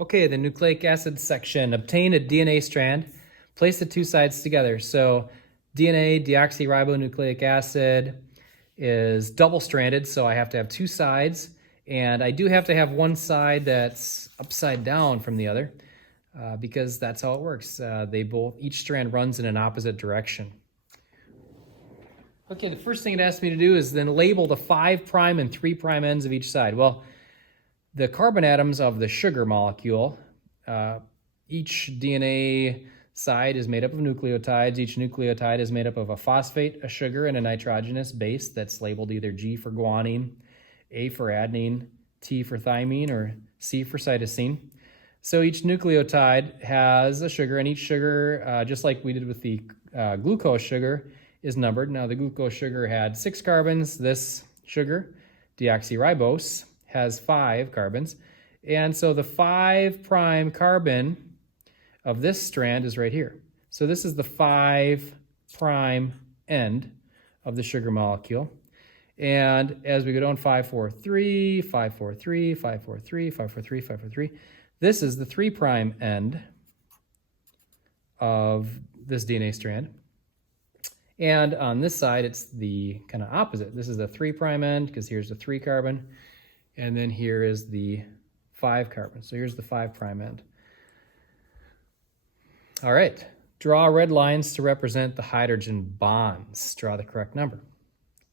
Okay, the nucleic acid section. Obtain a DNA strand, place the two sides together. So DNA, deoxyribonucleic acid, is double-stranded, so I have to have two sides, and I do have to have one side that's upside down from the other because that's how it works. Each strand runs in an opposite direction. Okay, the first thing it asks me to do is then label the 5' and 3' ends of each side. Well, the carbon atoms of the sugar molecule, each DNA side is made up of nucleotides. Each nucleotide is made up of a phosphate, a sugar, and a nitrogenous base that's labeled either G for guanine, A for adenine, T for thymine, or C for cytosine. So each nucleotide has a sugar, and each sugar, just like we did with the glucose sugar, is numbered. Now the glucose sugar had 6 carbons. This sugar, deoxyribose, has 5 carbons. And so the 5' carbon of this strand is right here. So this is the 5' end of the sugar molecule. And as we go down 5, 4, 3, 5, 4, 3, 5, 4, 3, 5, 4, 3, 5, 4, 3, this is the 3' end of this DNA strand. And on this side, it's the kind of opposite. This is the 3' end because here's the 3 carbon. And then here is the 5 carbon. So here's the 5' end. All right, draw red lines to represent the hydrogen bonds. Draw the correct number.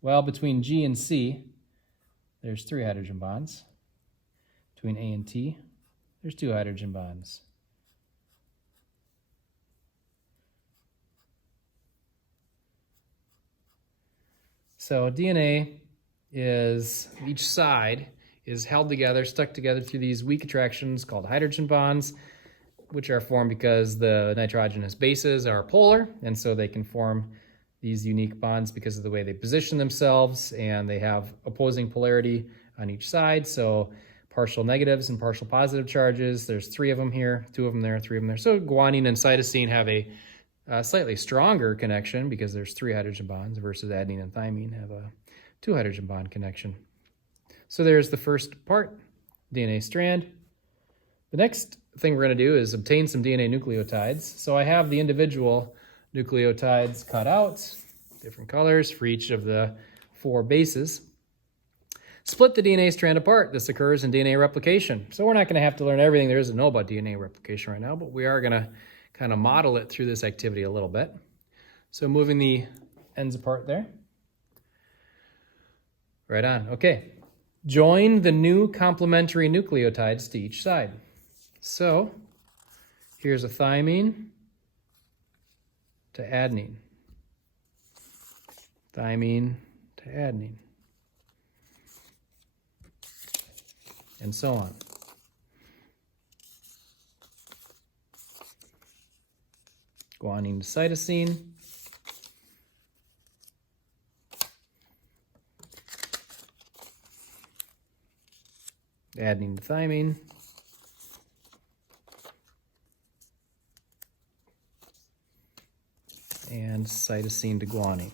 Well, between G and C, there's 3 hydrogen bonds. Between A and T, there's 2 hydrogen bonds. So DNA is, each side is held together, stuck together through these weak attractions called hydrogen bonds, which are formed because the nitrogenous bases are polar, and so they can form these unique bonds because of the way they position themselves, and they have opposing polarity on each side. So partial negatives and partial positive charges, there's 3 of them here, 2 of them there, 3 of them there. So guanine and cytosine have a slightly stronger connection because there's 3 hydrogen bonds versus adenine and thymine have a 2 hydrogen bond connection. So there's the first part, DNA strand. The next thing we're going to do is obtain some DNA nucleotides. So I have the individual nucleotides cut out, different colors for each of the 4 bases. Split the DNA strand apart. This occurs in DNA replication. So we're not going to have to learn everything there is to know about DNA replication right now, but we are going to kind of model it through this activity a little bit. So moving the ends apart there. Right on. Okay. Join the new complementary nucleotides to each side. So here's a thymine to adenine, thymine to adenine, and so on. Guanine to cytosine, adenine to thymine, and cytosine to guanine.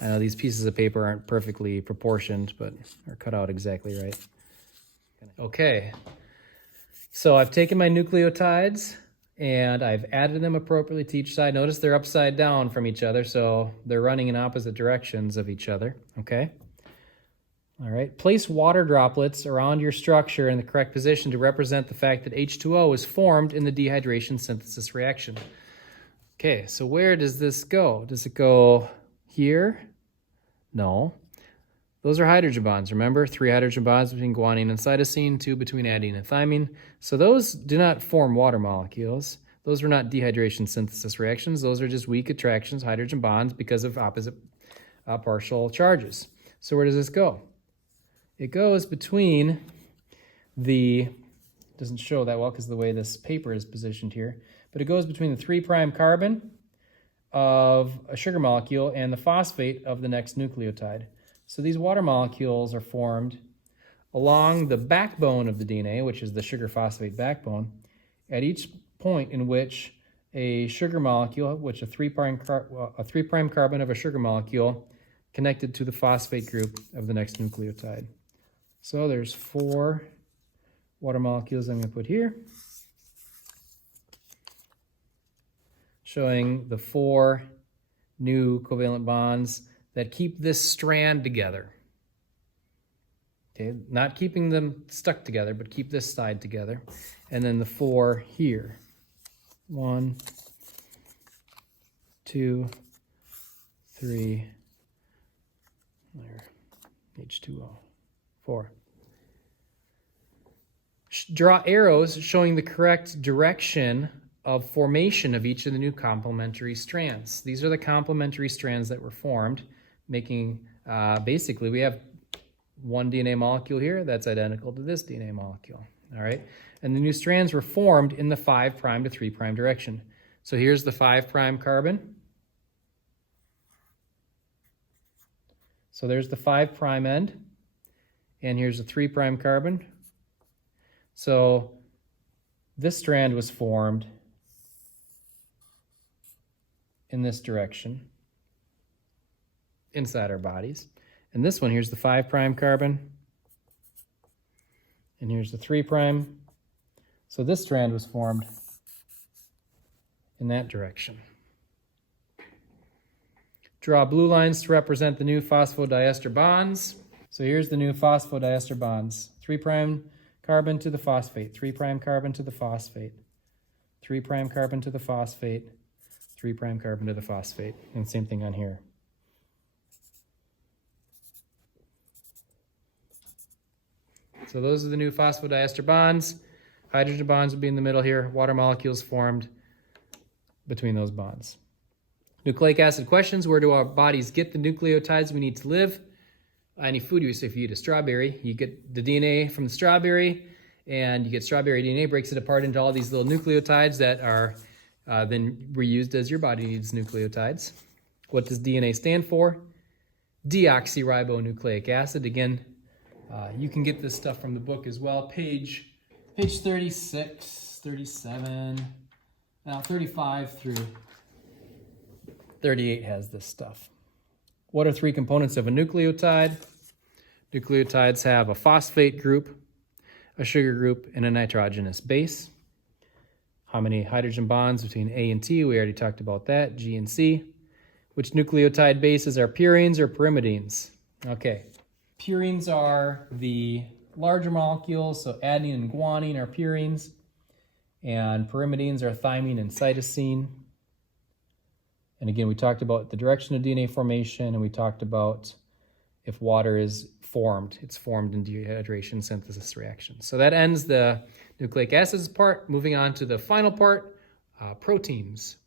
I know these pieces of paper aren't perfectly proportioned, but are cut out exactly right. Okay, so I've taken my nucleotides and I've added them appropriately to each side. Notice they're upside down from each other, so they're running in opposite directions of each other, okay? All right, place water droplets around your structure in the correct position to represent the fact that H2O is formed in the dehydration synthesis reaction. Okay, so where does this go? Does it go here? No. Those are hydrogen bonds, remember? 3 hydrogen bonds between guanine and cytosine, 2 between adenine and thymine. So those do not form water molecules. Those are not dehydration synthesis reactions. Those are just weak attractions, hydrogen bonds, because of opposite partial charges. So where does this go? It goes between the, doesn't show that well because of the way this paper is positioned here, but it goes between the 3' carbon of a sugar molecule and the phosphate of the next nucleotide. So these water molecules are formed along the backbone of the DNA, which is the sugar phosphate backbone, at each point in which a sugar molecule, which a 3' carbon of a sugar molecule connected to the phosphate group of the next nucleotide. So there's 4 water molecules I'm going to put here, showing the 4 new covalent bonds that keep this strand together. Okay, not keeping them stuck together, but keep this side together. And then the 4 here. 1, 2, 3, there, H2O, 4. Draw arrows showing the correct direction of formation of each of the new complementary strands. These are the complementary strands that were formed, making, basically, we have one DNA molecule here that's identical to this DNA molecule, all right? And the new strands were formed in the 5' to 3' direction. So here's the 5' carbon. So there's the 5' end, and here's the 3' carbon. So this strand was formed in this direction inside our bodies. And this one, here's the 5' carbon, and here's the 3'. So this strand was formed in that direction. Draw blue lines to represent the new phosphodiester bonds. So here's the new phosphodiester bonds. 3' carbon to the phosphate, 3' carbon to the phosphate, 3' carbon to the phosphate, 3' carbon to the phosphate. And same thing on here. So those are the new phosphodiester bonds. Hydrogen bonds would be in the middle here. Water molecules formed between those bonds. Nucleic acid questions. Where do our bodies get the nucleotides we need to live? Any food, you say if you eat a strawberry, you get the DNA from the strawberry, and you get strawberry DNA, breaks it apart into all these little nucleotides that are then reused as your body needs nucleotides. What does DNA stand for? Deoxyribonucleic acid. Again, you can get this stuff from the book as well. Page 36, 37, 35 through 38 has this stuff. What are 3 components of a nucleotide? Nucleotides have a phosphate group, a sugar group, and a nitrogenous base. How many hydrogen bonds between A and T? We already talked about that, G and C. Which nucleotide bases are purines or pyrimidines? Okay, purines are the larger molecules, so adenine and guanine are purines, and pyrimidines are thymine and cytosine. And again, we talked about the direction of DNA formation, and we talked about if water is formed, it's formed in dehydration synthesis reactions. So that ends the nucleic acids part. Moving on to the final part, proteins.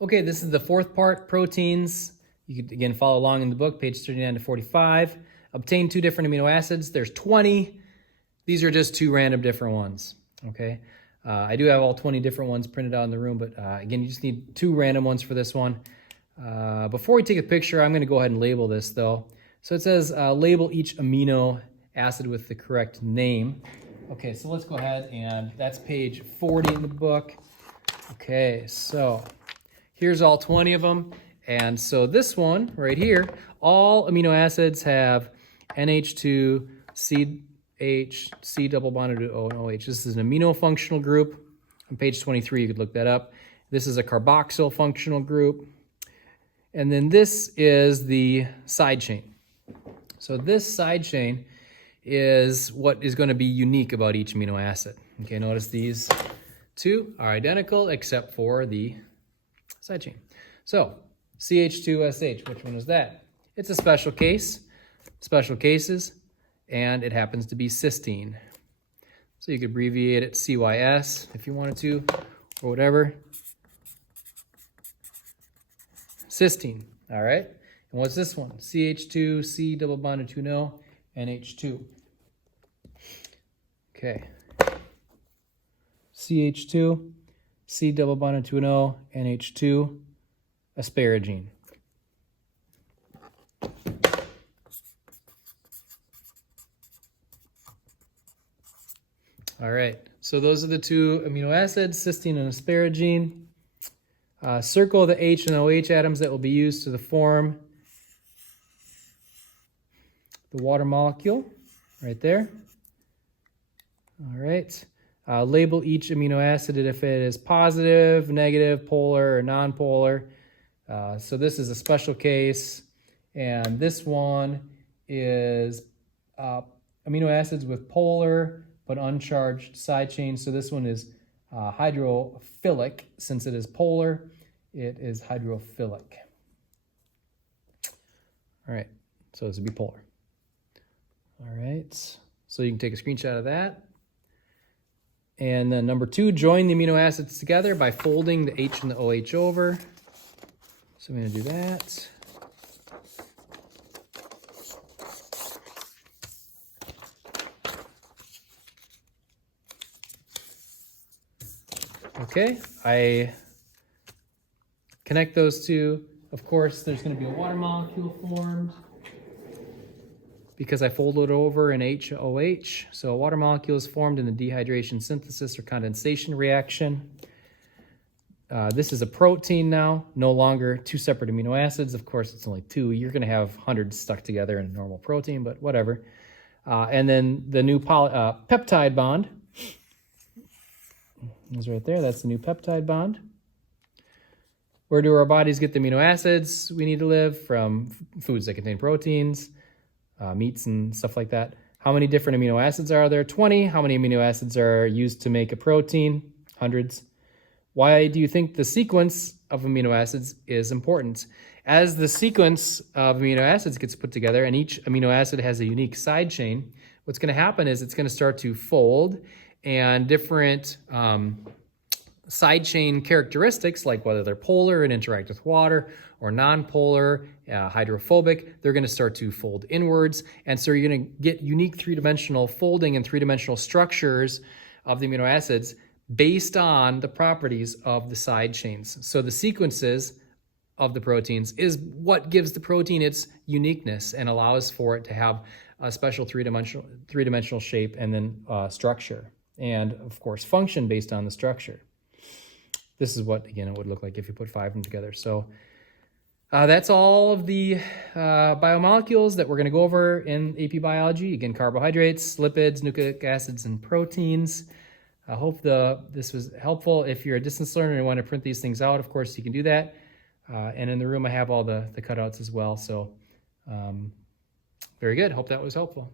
Okay, this is the 4th part, proteins. You can, again, follow along in the book, page 39 to 45. Obtain 2 different amino acids. There's 20. These are just 2 random different ones, okay? I do have all 20 different ones printed out in the room, but again, you just need 2 random ones for this one. Before we take a picture, I'm going to go ahead and label this, though. So it says label each amino acid with the correct name. Okay, so let's go ahead, and that's page 40 in the book. Okay, so here's all 20 of them. And so this one right here, all amino acids have NH2, C double bonded to O and OH. This is an amino functional group. On page 23, you could look that up. This is a carboxyl functional group. And then this is the side chain. So this side chain is what is going to be unique about each amino acid. Okay, notice these 2 are identical except for the side chain. So CH2SH, which one is that? It's a special case, special cases, and it happens to be cysteine. So you could abbreviate it CYS if you wanted to, or whatever. Cysteine, all right? And what's this one? CH2, C double bonded to no, NH2. Okay. CH2, C double bonded to no, NH2, asparagine. All right, so those are the 2 amino acids, cysteine and asparagine. Circle the H and OH atoms that will be used to form the water molecule right there. All right. Label each amino acid if it is positive, negative, polar, or nonpolar. So this is a special case, and this one is amino acids with polar but uncharged side chains. So this one is hydrophilic. Since it is polar, it is hydrophilic. All right, so this would be polar. All right, so you can take a screenshot of that. And then number 2, join the amino acids together by folding the H and the OH over. So I'm going to do that. Okay, I connect those two. Of course, there's going to be a water molecule formed because I folded it over in HOH. So a water molecule is formed in the dehydration synthesis or condensation reaction. This is a protein now, no longer 2 separate amino acids. Of course, it's only 2. You're going to have hundreds stuck together in a normal protein, but whatever. And then the new peptide bond is right there. That's the new peptide bond. Where do our bodies get the amino acids we need to live? From foods that contain proteins, meats and stuff like that. How many different amino acids are there? 20. How many amino acids are used to make a protein? Hundreds. Why do you think the sequence of amino acids is important? As the sequence of amino acids gets put together and each amino acid has a unique side chain, what's going to happen is it's going to start to fold, and different side chain characteristics, like whether they're polar and interact with water or non-polar, hydrophobic, they're going to start to fold inwards. And so you're going to get unique 3-dimensional folding and 3-dimensional structures of the amino acids based on the properties of the side chains. So the sequences of the proteins is what gives the protein its uniqueness and allows for it to have a special three-dimensional shape and then structure. And of course, function based on the structure. This is what, again, it would look like if you put 5 of them together. So that's all of the biomolecules that we're going to go over in AP Biology. Again, carbohydrates, lipids, nucleic acids, and proteins. I hope this was helpful. If you're a distance learner and want to print these things out, of course, you can do that. And in the room, I have all the cutouts as well. So very good. Hope that was helpful.